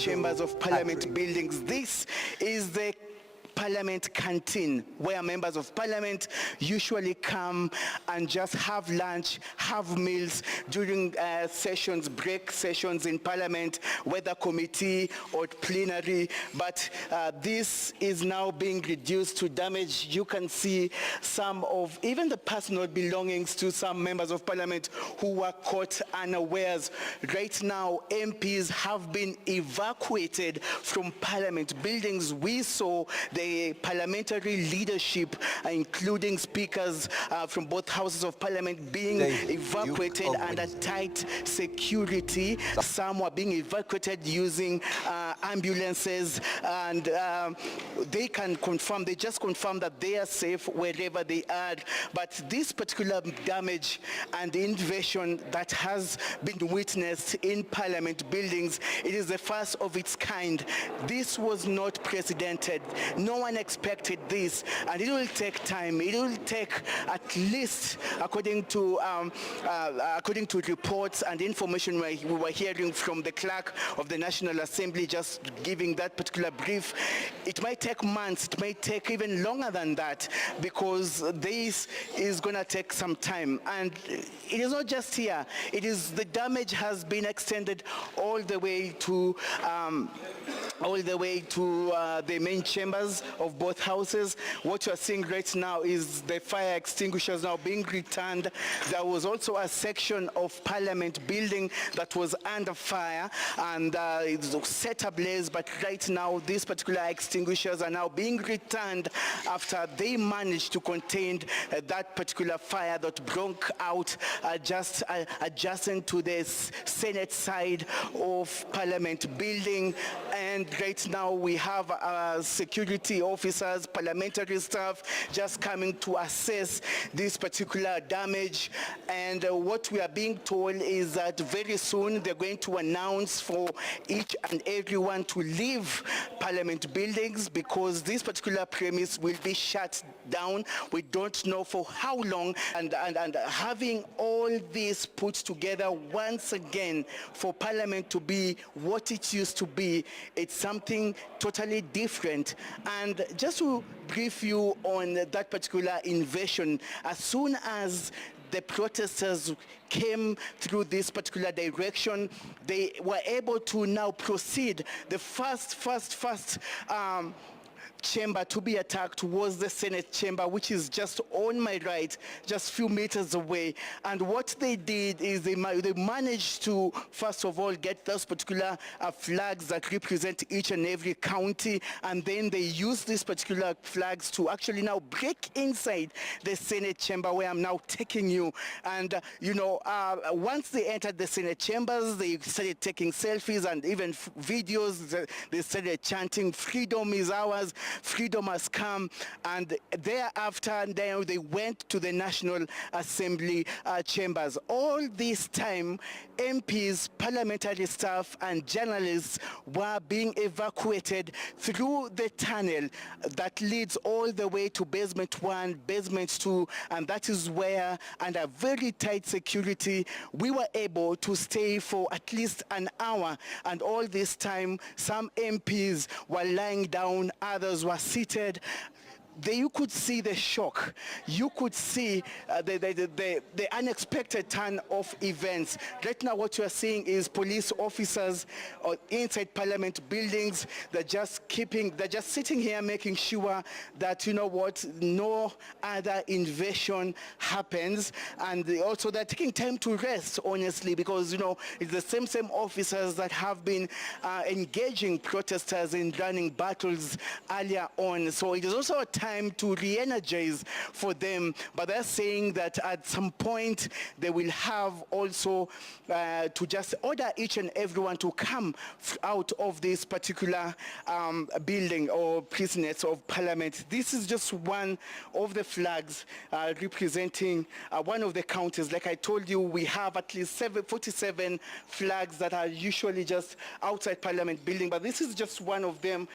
chambers of Parliament buildings. This is the Parliament canteen, where members of Parliament usually come and just have lunch, have meals during sessions, break sessions in Parliament, whether committee or plenary. But this is now being reduced to damage. You can see some of even the personal belongings to some members of Parliament who were caught unawares. Right now, MPs have been evacuated from Parliament buildings. We saw the parliamentary leadership, including speakers from both houses of Parliament, being evacuated under tight security. Some were being evacuated using ambulances, and they just confirm that they are safe wherever they are. But this particular damage and invasion that has been witnessed in Parliament buildings, it is the first of its kind. This was not precedented. No one expected this, and it will take time. It will take at least, according to reports and information we were hearing from the clerk of the National Assembly, just giving that particular brief, it might take months, it might take even longer than that, because this is going to take some time. And it is not just here. It is the damage has been extended all the way to the main chambers of both houses. What you are seeing right now is the fire extinguishers now being returned. There was also a section of Parliament building that was under fire and it was set ablaze, but right now these particular extinguishers are now being returned after they managed to contain that particular fire that broke out just adjacent to the Senate side of Parliament building. And right now we have security officers, parliamentary staff just coming to assess this particular damage. And what we are being told is that very soon they're going to announce for each and everyone to leave Parliament buildings, because this particular premise will be shut down. We don't know for how long. And having all this put together once again for Parliament to be what it used to be, it's something totally different. And just to brief you on that particular invasion, as soon as the protesters came through this particular direction, they were able to now proceed. The first chamber to be attacked was the Senate chamber, which is just on my right, just a few meters away. And what they did is they managed to, first of all, get those particular flags that represent each and every county, and then they used these particular flags to actually now break inside the Senate chamber, where I'm now taking you. And once they entered the Senate chambers, they started taking selfies and even videos. They started chanting, "Freedom is ours, freedom has come." And thereafter, they went to the National Assembly chambers. All this time, MPs, parliamentary staff, and journalists were being evacuated through the tunnel that leads all the way to basement 1, basement 2, and that is where, under very tight security, we were able to stay for at least an hour. And all this time, some MPs were lying down, others were seated. You could see the shock. You could see the unexpected turn of events. Right now, what you are seeing is police officers inside Parliament buildings. They're just sitting here, making sure that no other invasion happens. And also, they're taking time to rest, honestly, because it's the same officers that have been engaging protesters in running battles earlier on. So it is also a time to re-energize for them, but they're saying that at some point they will have also to just order each and everyone to come out of this particular building or prisoners of Parliament. This is just one of the flags representing one of the counties. Like I told you, we have at least 47 flags that are usually just outside Parliament building, but this is just one of them.